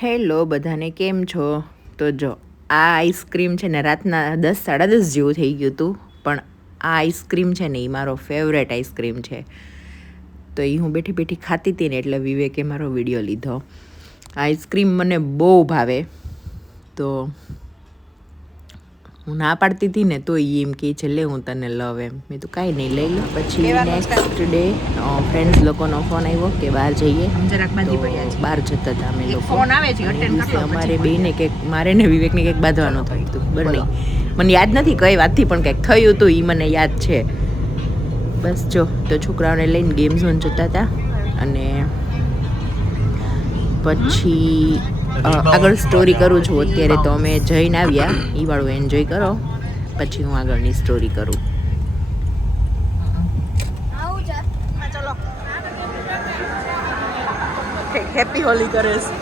Hello બધાને, કેમ છો? તો જો આ આઈસ્ક્રીમ છે ને રાતના 10-10:30 જેવું થઈ ગયું હતું, પણ આ આઈસ્ક્રીમ છે ને એ મારો ફેવરેટ આઈસ્ક્રીમ છે. તો એ હું બેઠી બેઠી ખાતી હતી ને એટલે વિવેકે મારો વિડીયો લીધો. આઈસ્ક્રીમ મને બહુ ભાવે, તો હું ના પાડતી હતી ને તો એ એમ કહે છે લે હું તને લવ એમ. મેં તો કાંઈ નહીં, લઈ લો. પછી નેક્સ્ટ ડે ફ્રેન્ડ્સ લોકોનો ફોન આવ્યો કે બહાર જઈએ, તો બહાર જતા હતા અમે લોકો. અમારે બેને કંઈક, મારે ને વિવેકને કંઈક બાંધવાનું થયું હતું, ખબર નહીં, મને યાદ નથી કઈ વાતથી, પણ કંઈક થયું હતું એ મને યાદ છે. બસ જો, તો છોકરાઓને લઈને ગેમ ઝોન જતા હતા, અને પછી આગળ સ્ટોરી કરું છું. અત્યારે તો અમે જઈને આવ્યા, એ વાળું એન્જોય કરો, પછી હું આગળની સ્ટોરી કરું. હેપી હોલી કરે છે.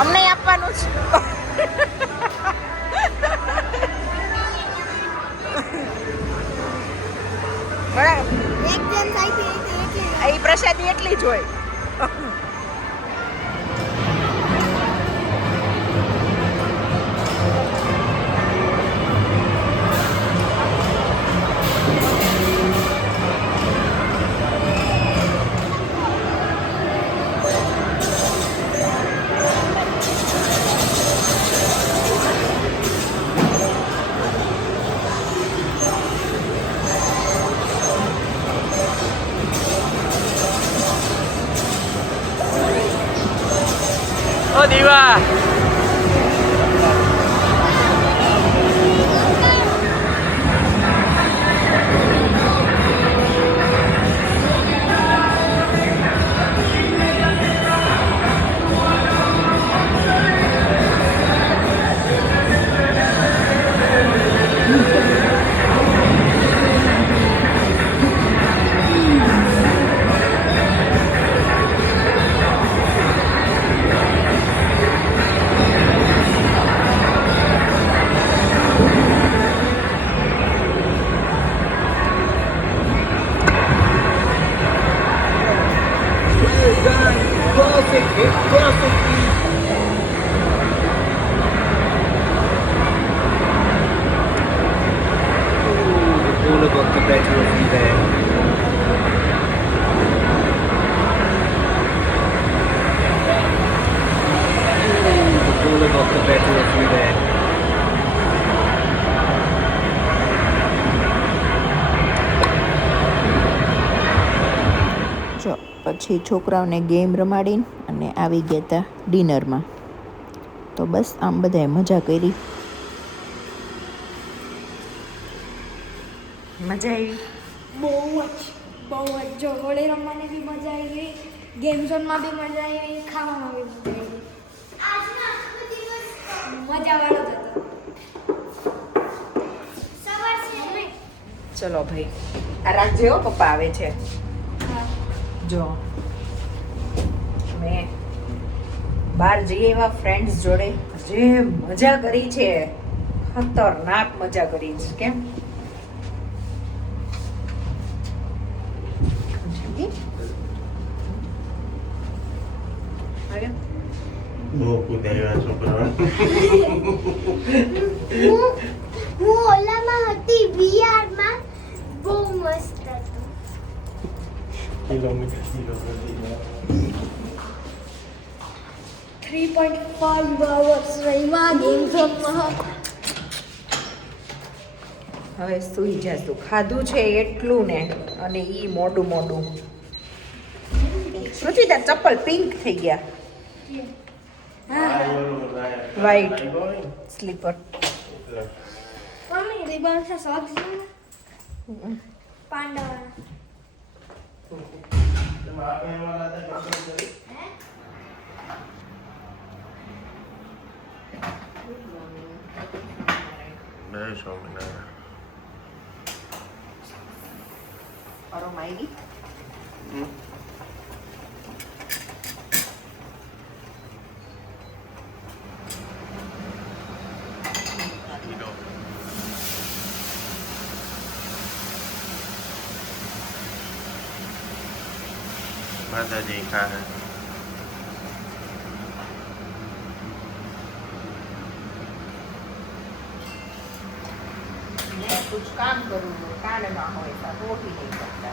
અમને આપવાનું છે. એ પ્રસાદી એટલી જ હોય. ઓ દીવા, પછી છોકરાઓને ગેમ રમાડીને અને આવી ગયા હતા ડિનરમાં. તો બસ આમ બધાએ મજા કરી. મજા આવી બહુ જ. જો હોળી રમવાની બી મજા આવી ગઈ, ગેમ ઝોનમાં બી મજા આવી, ખાવામાં બી મજા આવી ગઈ. મજા વાળો જ હતો. ચલો ભાઈ, આ રાખજે હો, પપ્પા આવે છે. જો મેં બહાર જઈએ એવા ફ્રેન્ડ્સ જોડે જે મજા કરી છે, ખતરનાક મજા કરી છે. કેમ હું ઓલામાં હતી, વીઆરમાં, બહુ મસ્ત હતું. 3.5 hours રહીમાં ગેમ ઝોનમાં. હવે સુઈ જશું, ખાધું છે એટલું ને, અને ઈ મોડું મોડું. પૃથ્વી, તાર ચપ્પલ પિંક થઈ ગયા, વ્હાઈટ સ્લીપર. મમ્મી રિબન છે, સોક્સ પાંડા. આવી માતાજી ખાહે मैं कुछ काम करूँ कान में हो ऐसा हो ही नहीं सकता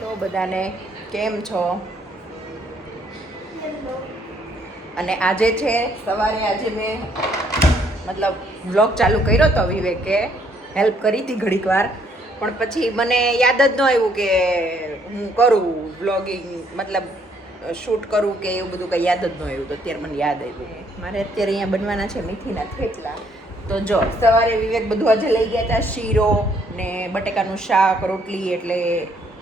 હેલો બધાને કેમ છો અને આજે છે સવારે આજે મેં મતલબ વ્લોગ ચાલુ કર્યો તો વિવેકે હેલ્પ કરી હતી ઘડીક વાર પણ પછી મને યાદ જ ન આવ્યું કે હું કરું વ્લોગિંગ મતલબ શૂટ કરું કે એવું બધું કંઈ યાદ જ ન આવ્યું તો અત્યારે મને યાદ આવ્યું મારે અત્યારે અહીંયા બનવાના છે મેથીના થેપલા તો જો સવારે વિવેક બધું આજે લઈ ગયા હતા શીરો ને બટેકાનું શાક રોટલી એટલે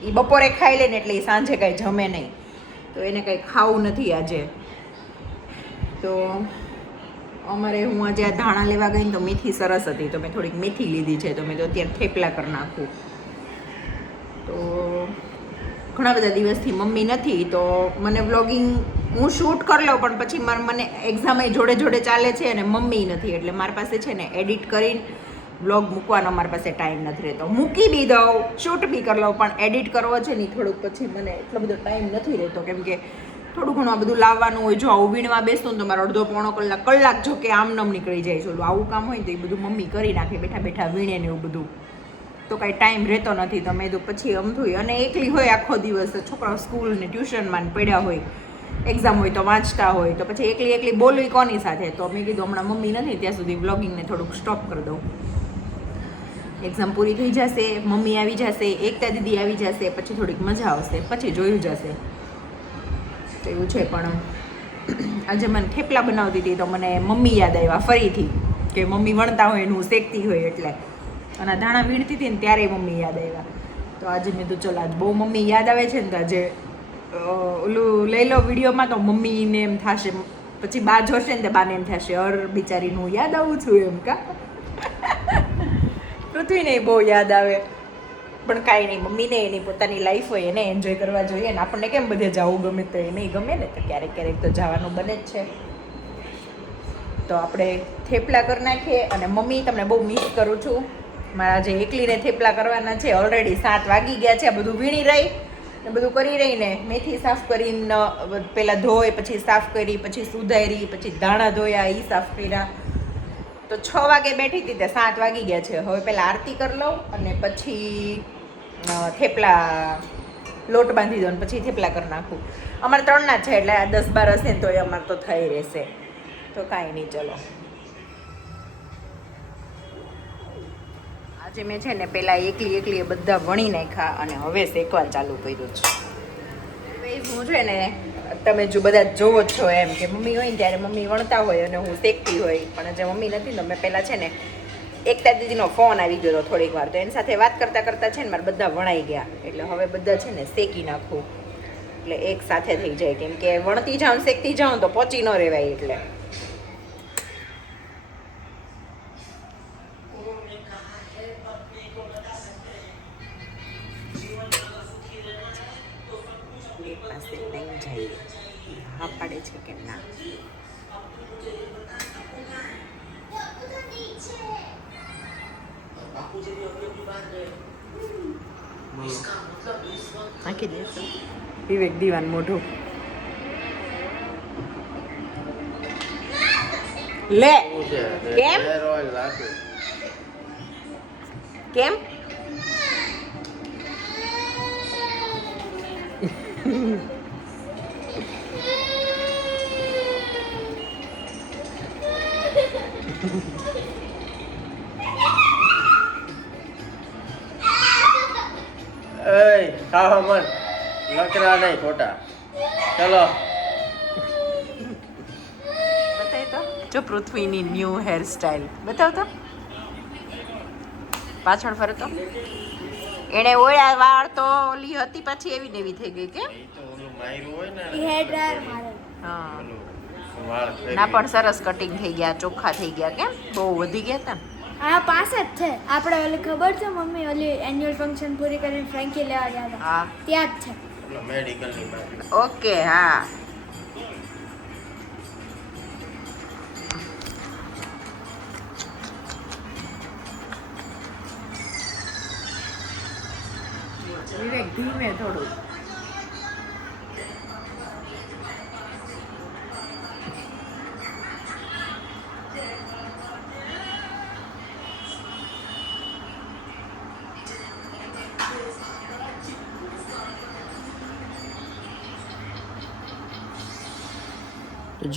એ બપોરે ખાઈ લે ને એટલે એ સાંજે કાંઈ જમે નહીં તો એને કંઈ ખાવું નથી આજે તો અમારે હું આજે આ ધાણા લેવા ગઈ ને તો મેથી સરસ હતી તો મેં થોડીક મેથી લીધી છે તો મેં તો અત્યારે થેપલા કરી નાખું તો ઘણા બધા દિવસથી મમ્મી નથી તો મને વ્લોગિંગ હું શૂટ કરી લઉં પણ પછી મને એક્ઝામ જોડે જોડે ચાલે છે અને મમ્મી નથી એટલે મારી પાસે છે ને એડિટ કરીને વ્લોગ મૂકવાનો મારી પાસે ટાઈમ નથી રહેતો મૂકી બી દઉં શૂટ બી કરી લઉં પણ એડિટ કરવો છે ને થોડુંક પછી મને એટલો બધો ટાઈમ નથી રહેતો કેમ કે થોડું ઘણું આ બધું લાવવાનું હોય જો આવું વીણવા બેસતું ને તો મારો અડધો પોણો કલાક જો કે આમ નમ નીકળી જાય છે આવું કામ હોય તો એ બધું મમ્મી કરી નાખે બેઠા બેઠા વીણે ને એવું બધું તો કાંઈ ટાઈમ રહેતો નથી તો મેં તો પછી અમથું અને એકલી હોય આખો દિવસ છોકરાઓ સ્કૂલ ને ટ્યુશનમાં ને પડ્યા હોય એક્ઝામ હોય તો વાંચતા હોય તો પછી એકલી બોલવી કોની સાથે તો મેં કીધું હમણાં મમ્મી નથી ત્યાં સુધી વ્લોગિંગને થોડુંક સ્ટોપ કરી દઉં એક્ઝામ પૂરી થઈ જશે મમ્મી આવી જશે એકતા દીદી આવી જશે પછી થોડીક મજા આવશે પછી જોયું જશે તો એવું છે પણ આજે મને થેપલા બનાવતી હતી તો મને મમ્મી યાદ આવ્યા ફરીથી કે મમ્મી વણતા હોય ને હું શેકતી હોય એટલે અને ધાણા વીણતી હતી ને ત્યારે મમ્મી યાદ આવ્યા તો આજે મેં તો ચલો આજ બહુ મમ્મી યાદ આવે છે ને તો આજે ઓલું લઈ લો વિડીયોમાં તો મમ્મીને એમ થશે પછી બા જોશે ને તો બાને એમ થશે બિચારીને હું યાદ આવું છું એમ કા પૃથ્વીને બહુ યાદ આવે પણ કાંઈ નહીં મમ્મીને એની પોતાની લાઈફ હોય એને એન્જોય કરવા જોઈએ ને આપણને કેમ બધે જવું ગમે તો એને ગમે ને તો ક્યારેક ક્યારેક તો જવાનું બને જ છે તો આપણે થેપલા કરી નાખીએ અને મમ્મી તમને બહુ મિસ કરું છું મારા જે એકલીને થેપલા કરવાના છે ઓલરેડી 7 વાગી ગયા છે આ બધું વીણી રહી ને બધું કરી રહીને મેથી સાફ કરીને પહેલાં ધોઈ પછી સાફ કરી પછી સુધારી પછી ધાણા ધોયા એ સાફ કર્યા તો 6 વાગે બેઠી હતી તે 7 વાગી ગયા છે હવે પહેલાં આરતી કરી લઉં અને પછી થેપલા લોટ બાંધી દઉં ને પછી થેપલા કરી નાખું અમારે 3 છે એટલે 10-12 હશે ને તો એ અમારે તો થઈ રહેશે તો કાંઈ નહીં ચલો આજે મેં છે ને પહેલાં એકલી બધા વણી નાખ્યા અને હવે શેકવા ચાલુ કર્યું છે હું છે ને તમે જો બધા જોવો જ છો એમ કે મમ્મી હોય ને ત્યારે મમ્મી વણતા હોય અને હું શેકતી હોય પણ જે મમ્મી નથી ને મેં પહેલાં છે ને એકતા દીદીનો ફોન આવી ગયો હતો થોડીક વાર તો એની સાથે વાત કરતાં કરતાં છે ને મારે બધા વણાઈ ગયા એટલે હવે બધા છે ને શેકી નાખું એટલે એક સાથે થઈ જાય કેમ કે વણતી જાઉં શેકતી જાઉં તો પહોંચી ન રહેવાય એટલે પાસે નહીં જઈએ હા પાડે છે કે ના આખી દેશો વિવેક દીવાન મોઢું લે કેમ કેમ ખાવા મન લકડા નહીં ખોટા ચલો બતાય તો જો પૃથ્વીની ન્યૂ હેરસ્ટાઈલ બતાવ તો પાછળ ફરે તો એણે ઓળ્યા વાળ તો ઓલી હતી પાછી એવી ને એવી થઈ ગઈ કે એ તો ઓલું માયરું હોય ને હેર ડ્રાયર મારે હા ઓલું વાળ ના પણ સરસ કટિંગ થઈ ગયા ચોખ્ખા થઈ ગયા કેમ બહુ વધી ગયા હતા આ પાસે જ છે. આપણે ઓલી ખબર છે મમ્મી ઓલી એન્યુઅલ ફંક્શન પૂરી કરીને ફ્રેન્કી લેવા ગયા હતા હા ત્યાં જ છે. મેડિકલની બાજુ. ઓકે હા વિવેક ધીમે થોડું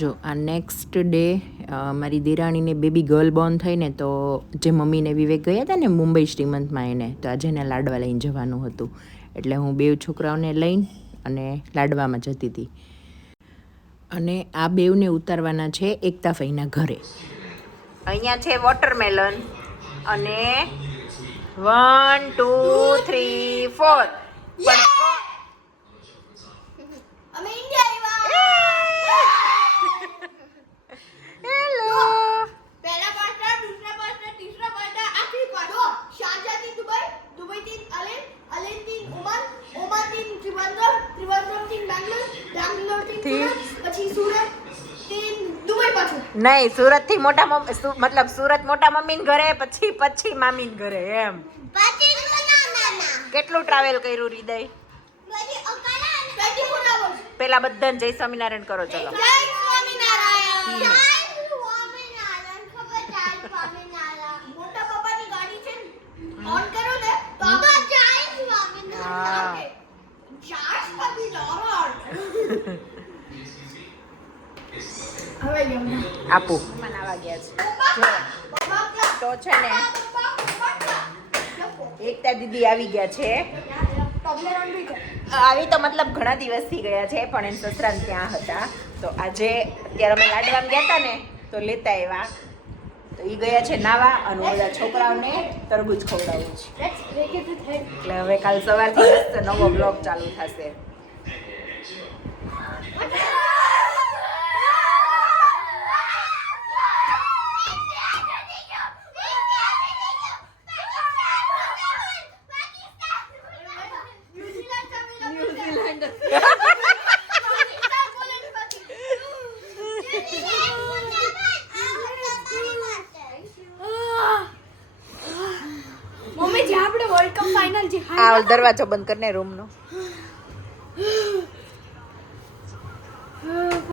જો આ નેક્સ્ટ ડે મારી દિરાણીને બેબી ગર્લ બોર્ન થઈને તો જે મમ્મીને વિવેક ગયા હતા ને મુંબઈ શ્રીમંતમાં એને તો આજે એને લાડવા લઈને જવાનું હતું એટલે હું બે છોકરાઓને લઈને અને લાડવામાં જતી હતી અને આ બેવને ઉતારવાના છે એકતા ફઈના ઘરે અહીંયા છે વોટરમેલન અને 1 2 3 4 અમે ઇન્ડિયા હેલો पहला पार्टनर दूसरा पार्टनर तीसरा पार्टनर आखिरी पार्टनर शारजा थी दुबई दुबई थी अलेन अलेन थी ओमान ओमान थी त्रिवेंद्रम त्रिवेंद्रम थी बेंगलोर बेंगलोर थी सूरत પછી सूरत थी दुबई પાછું નહીં સુરત થી મોટા મતલબ સુરત મોટા મમ્મીને ઘરે પછી મામીને ઘરે એમ પછી ના કેટલું ટ્રાવેલ કર્યું હૃદય પછી અકાલા 24 hours પેલા બધાને જય સ્વામિનારાયણ કરો ચલો જય સ્વામિનારાયણ જય સ્વામિનારાયણ ખબર જય સ્વામિનારાયણ મોટા પપ્પાની ગાડી છે ઓન કરો ને તો આમાં જય સ્વામિનારાયણ જય સ્વામિનારાયણ હવે યમુના આપો મનાવા ગયા છે તો છે ને એકતા દીદી આવી ગયા છે આવી તો મતલબ ઘણા દિવસથી ગયા છે પણ એમ સસરા ત્યાં હતા તો આજે અત્યારે અમે લાડવામાં ગયા હતા ને તો લેતા આવ્યા તો એ ગયા છે નાવા અને બધા છોકરાઓને તરબૂચ ખવડાવવું છે એટલે હવે કાલ સવારથી મસ્ત નવો બ્લોગ ચાલુ થશે મમ્મી જે આપણે વર્લ્ડ કપ ફાઇનલ જે આ દરવાજો બંધ કરીને રૂમનો